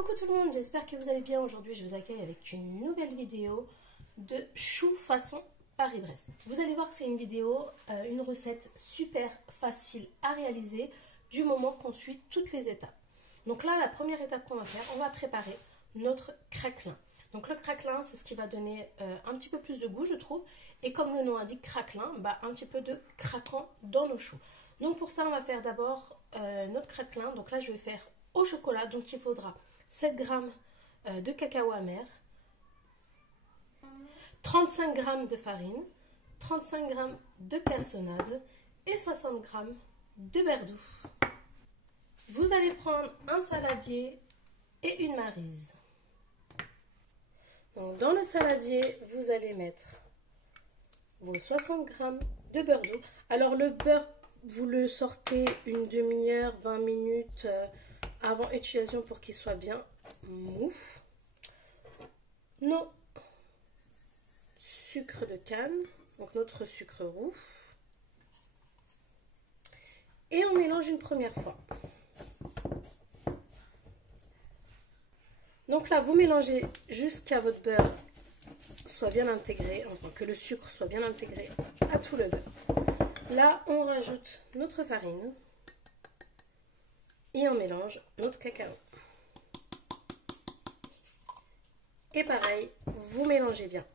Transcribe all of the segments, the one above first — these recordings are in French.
Coucou tout le monde, j'espère que vous allez bien. Aujourd'hui, je vous accueille avec une nouvelle vidéo de choux façon Paris-Brest. Vous allez voir que c'est une vidéo, une recette super facile à réaliser du moment qu'on suit toutes les étapes. Donc là, la première étape qu'on va faire, on va préparer notre craquelin. Donc le craquelin, c'est ce qui va donner un petit peu plus de goût, je trouve. Et comme le nom indique craquelin, un petit peu de craquant dans nos choux. Donc pour ça, on va faire d'abord notre craquelin. Donc là, je vais faire au chocolat, donc il faudra 7 g de cacao amer, 35 g de farine, 35 g de cassonade et 60 g de beurre doux. Vous allez prendre un saladier et une maryse. Donc dans le saladier, vous allez mettre vos 60 g de beurre doux. Alors le beurre, vous le sortez une demi-heure, 20 minutes avant utilisation pour qu'il soit bien mou. Nos sucres de canne, donc notre sucre roux. Et on mélange une première fois. Donc là, vous mélangez jusqu'à votre beurre soit bien intégré, enfin que le sucre soit bien intégré à tout le beurre. Là, on rajoute notre farine et on mélange notre cacao. Et pareil, vous mélangez bien.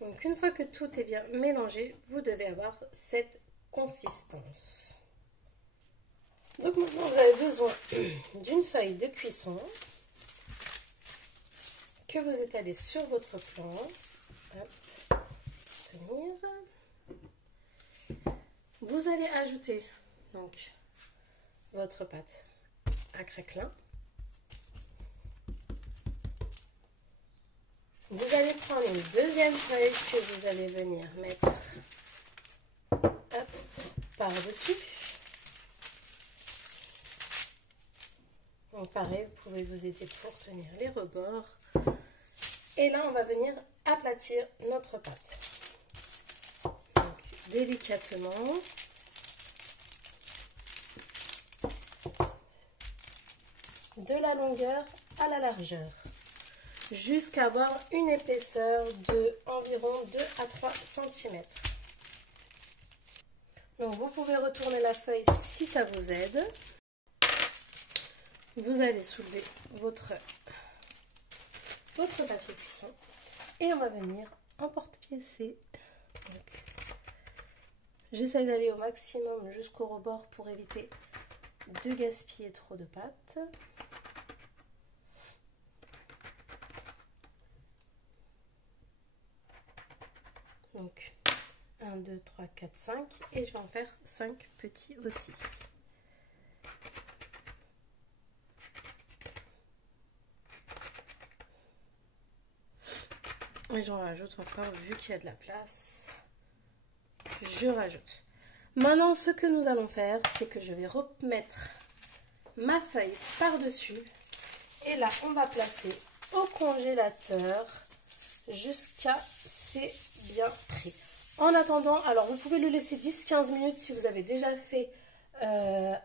Donc une fois que tout est bien mélangé, vous devez avoir cette consistance. Donc maintenant, vous avez besoin d'une feuille de cuisson que vous étalez sur votre plan. Hop, tenir. Vous allez ajouter donc votre pâte à craquelin. Vous allez prendre une deuxième feuille que vous allez venir mettre par-dessus. Donc pareil, vous pouvez vous aider pour tenir les rebords. Et là, on va venir aplatir notre pâte. Donc, délicatement. De la longueur à la largeur. Jusqu'à avoir une épaisseur de environ 2 à 3 cm. Donc vous pouvez retourner la feuille si ça vous aide. Vous allez soulever votre papier cuisson et on va venir en porte-piécer. J'essaye d'aller au maximum jusqu'au rebord pour éviter de gaspiller trop de pâte. Donc 1, 2, 3, 4, 5 et je vais en faire 5 petits aussi. Et j'en rajoute encore vu qu'il y a de la place. Je rajoute. Maintenant ce que nous allons faire, c'est que je vais remettre ma feuille par-dessus. Et là on va placer au congélateur jusqu'à c'est bien pris. En attendant, alors vous pouvez le laisser 10-15 minutes si vous avez déjà fait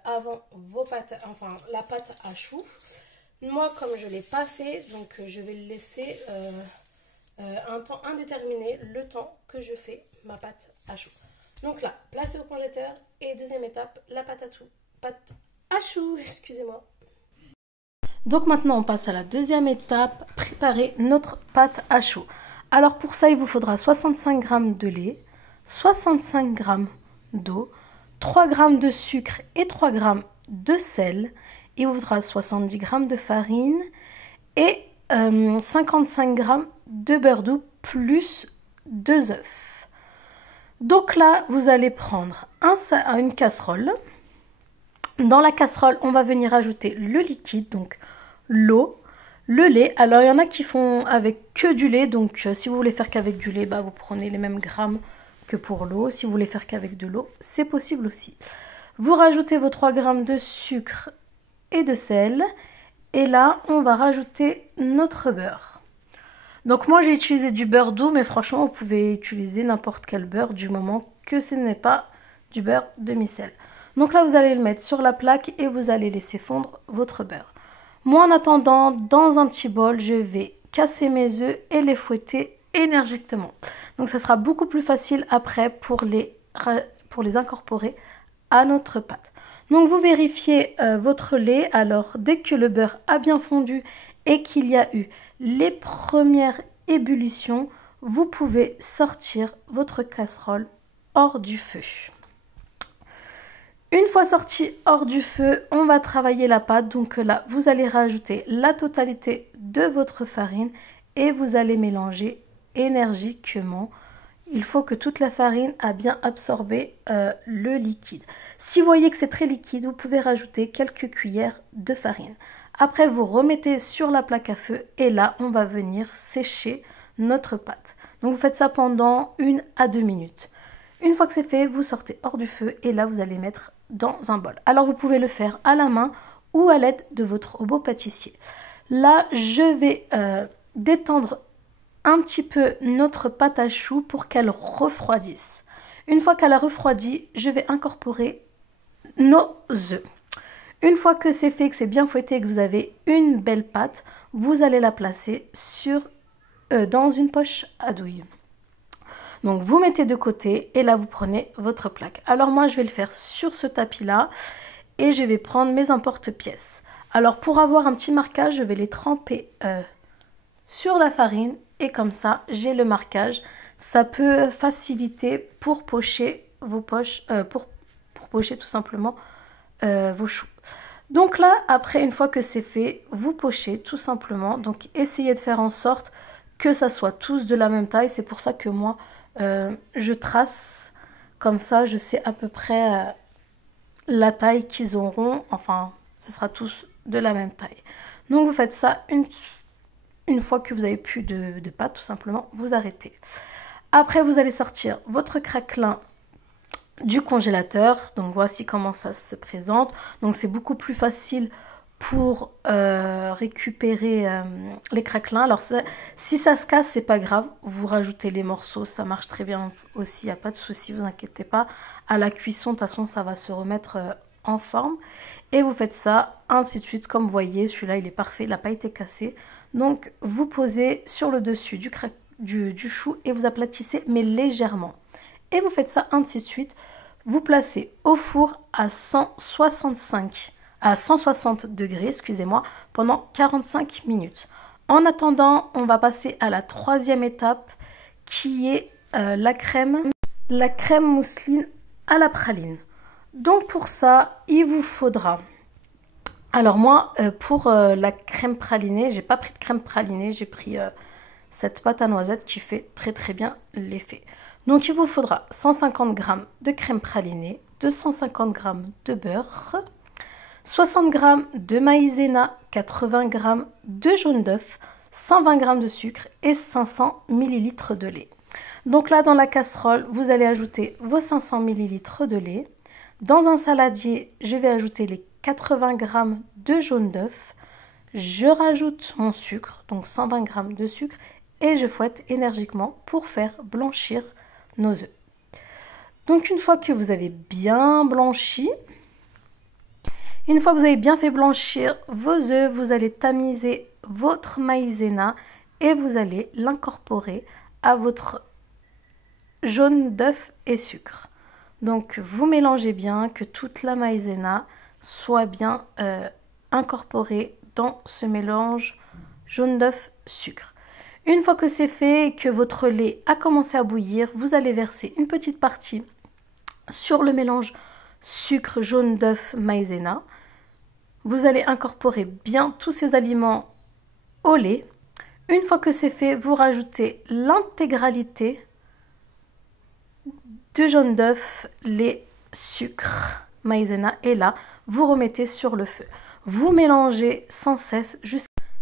avant vos pâtes, enfin la pâte à choux. Moi comme je ne l'ai pas fait, donc je vais le laisser un temps indéterminé, le temps que je fais ma pâte à choux. Donc là, placez au congélateur et deuxième étape, la pâte à choux, excusez-moi. Donc maintenant on passe à la deuxième étape, préparer notre pâte à choux. Alors pour ça il vous faudra 65 g de lait, 65 g d'eau, 3 g de sucre et 3 g de sel. Il vous faudra 70 g de farine et 55 g de beurre doux plus 2 œufs. Donc là vous allez prendre une casserole. Dans la casserole on va venir ajouter le liquide, donc l'eau, le lait. Alors il y en a qui font avec que du lait, donc si vous voulez faire qu'avec du lait, vous prenez les mêmes grammes que pour l'eau. Si vous voulez faire qu'avec de l'eau, c'est possible aussi. Vous rajoutez vos 3 g de sucre et de sel. Et là, on va rajouter notre beurre. Donc moi j'ai utilisé du beurre doux, mais franchement vous pouvez utiliser n'importe quel beurre du moment que ce n'est pas du beurre demi-sel. Donc là, vous allez le mettre sur la plaque et vous allez laisser fondre votre beurre. Moi, en attendant, dans un petit bol, je vais casser mes œufs et les fouetter énergiquement. Donc ça sera beaucoup plus facile après pour les incorporer à notre pâte. Donc vous vérifiez votre lait. Alors dès que le beurre a bien fondu et qu'il y a eu les premières ébullitions, vous pouvez sortir votre casserole hors du feu. Une fois sorti hors du feu, on va travailler la pâte. Donc là, vous allez rajouter la totalité de votre farine et vous allez mélanger énergiquement. Il faut que toute la farine a bien absorbé le liquide. Si vous voyez que c'est très liquide, vous pouvez rajouter quelques cuillères de farine. Après, vous remettez sur la plaque à feu et là, on va venir sécher notre pâte. Donc, vous faites ça pendant 1 à 2 minutes. Une fois que c'est fait, vous sortez hors du feu et là, vous allez mettre dans un bol. Alors, vous pouvez le faire à la main ou à l'aide de votre robot pâtissier. Là, je vais détendre un petit peu notre pâte à choux pour qu'elle refroidisse. Une fois qu'elle a refroidi, je vais incorporer nos œufs. Une fois que c'est fait, que c'est bien fouetté et que vous avez une belle pâte, vous allez la placer dans une poche à douille. Donc vous mettez de côté et là vous prenez votre plaque. Alors moi je vais le faire sur ce tapis là et je vais prendre mes emporte-pièces. Alors pour avoir un petit marquage, je vais les tremper sur la farine et comme ça j'ai le marquage. Ça peut faciliter pour pocher vos poches, pour pocher tout simplement vos choux. Donc là, après, une fois que c'est fait, vous pochez tout simplement. Donc essayez de faire en sorte que ça soit tous de la même taille. C'est pour ça que moi, je trace comme ça. Je sais à peu près la taille qu'ils auront. Enfin, ce sera tous de la même taille. Donc vous faites ça une fois que vous avez plus de pâte, tout simplement, vous arrêtez. Après, vous allez sortir votre craquelin du congélateur. Donc voici comment ça se présente. Donc c'est beaucoup plus facile pour récupérer les craquelins. Alors si ça se casse, c'est pas grave, vous rajoutez les morceaux, ça marche très bien aussi, il n'y a pas de souci, vous inquiétez pas. À la cuisson, de toute façon, ça va se remettre en forme. Et vous faites ça, ainsi de suite. Comme vous voyez, celui-là, il est parfait, il n'a pas été cassé. Donc vous posez sur le dessus du chou et vous aplatissez, mais légèrement. Et vous faites ça ainsi de suite. Vous placez au four à 160 degrés, excusez-moi, pendant 45 minutes. En attendant, on va passer à la troisième étape qui est la crème mousseline à la praline. Donc pour ça, il vous faudra... Alors moi, pour la crème pralinée, j'ai pas pris de crème pralinée, j'ai pris cette pâte à noisettes qui fait très très bien l'effet. Donc il vous faudra 150 g de crème pralinée, 250 g de beurre, 60 g de maïzena, 80 g de jaune d'œuf, 120 g de sucre et 500 ml de lait. Donc là, dans la casserole, vous allez ajouter vos 500 ml de lait. Dans un saladier, je vais ajouter les 80 g de jaune d'œuf. Je rajoute mon sucre, donc 120 g de sucre, et je fouette énergiquement pour faire blanchir nos œufs. Donc une fois que vous avez bien blanchi, une fois que vous avez bien fait blanchir vos œufs, vous allez tamiser votre maïzena et vous allez l'incorporer à votre jaune d'œuf et sucre. Donc vous mélangez bien, que toute la maïzena soit bien incorporée dans ce mélange jaune d'œuf sucre. Une fois que c'est fait et que votre lait a commencé à bouillir, vous allez verser une petite partie sur le mélange sucre, jaune d'œuf, maïzena. Vous allez incorporer bien tous ces aliments au lait. Une fois que c'est fait, vous rajoutez l'intégralité de jaune d'œuf, lait, sucre, maïzena et là, vous remettez sur le feu. Vous mélangez sans cesse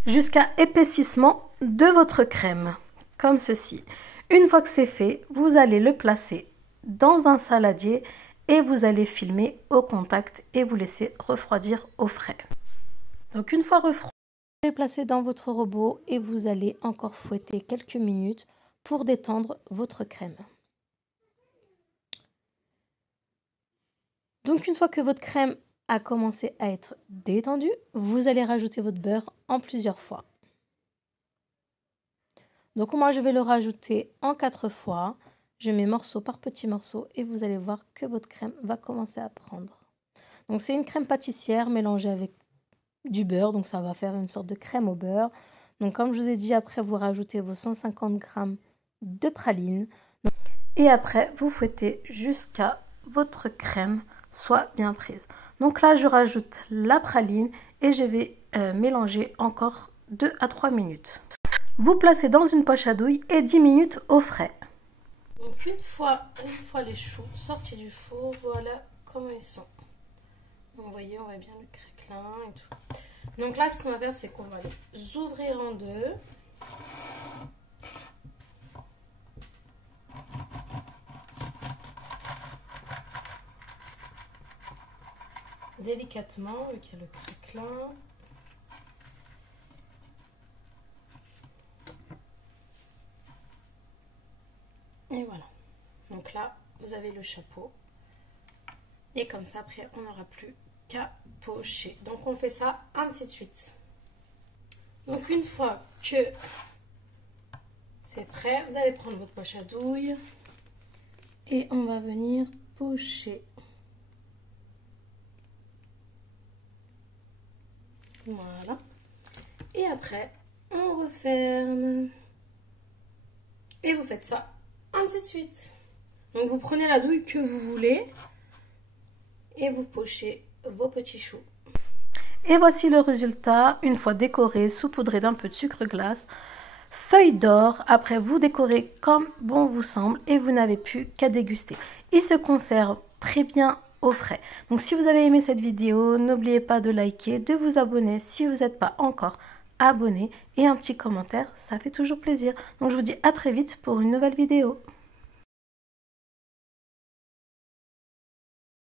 jusqu'à épaississement de votre crème, comme ceci. Une fois que c'est fait, vous allez le placer dans un saladier et vous allez filmer au contact et vous laisser refroidir au frais. Donc une fois refroidi, vous allez le placer dans votre robot et vous allez encore fouetter quelques minutes pour détendre votre crème. Donc Donc une fois que votre crème a commencé à être détendue, vous allez rajouter votre beurre en plusieurs fois. Donc moi je vais le rajouter en 4 fois. Je mets morceau par petit morceau et vous allez voir que votre crème va commencer à prendre. Donc c'est une crème pâtissière mélangée avec du beurre, donc ça va faire une sorte de crème au beurre. Donc comme je vous ai dit, après vous rajoutez vos 150 g de praline. Et après vous fouettez jusqu'à votre crème soit bien prise. Donc là je rajoute la praline et je vais mélanger encore 2 à 3 minutes. Vous placez dans une poche à douille et 10 minutes au frais. Donc une fois les choux sortis du four, voilà comment ils sont. Vous voyez, on voit bien le craquelin et tout. Donc là, ce qu'on va faire, c'est qu'on va les ouvrir en deux. Délicatement, vu qu'il y a le craquelin. Et voilà. Donc là, vous avez le chapeau. Et comme ça, après, on n'aura plus qu'à pocher. Donc, on fait ça ainsi de suite. Donc, une fois que c'est prêt, vous allez prendre votre poche à douille. Et on va venir pocher. Voilà. Et après, on referme. Et vous faites ça ainsi de suite. Donc, vous prenez la douille que vous voulez. Et vous pochez vos petits choux. Et voici le résultat, une fois décoré, saupoudré d'un peu de sucre glace, feuille d'or. Après, vous décorez comme bon vous semble et vous n'avez plus qu'à déguster. Il se conserve très bien au frais. Donc si vous avez aimé cette vidéo, n'oubliez pas de liker, de vous abonner si vous n'êtes pas encore abonné et un petit commentaire, ça fait toujours plaisir. Donc je vous dis à très vite pour une nouvelle vidéo.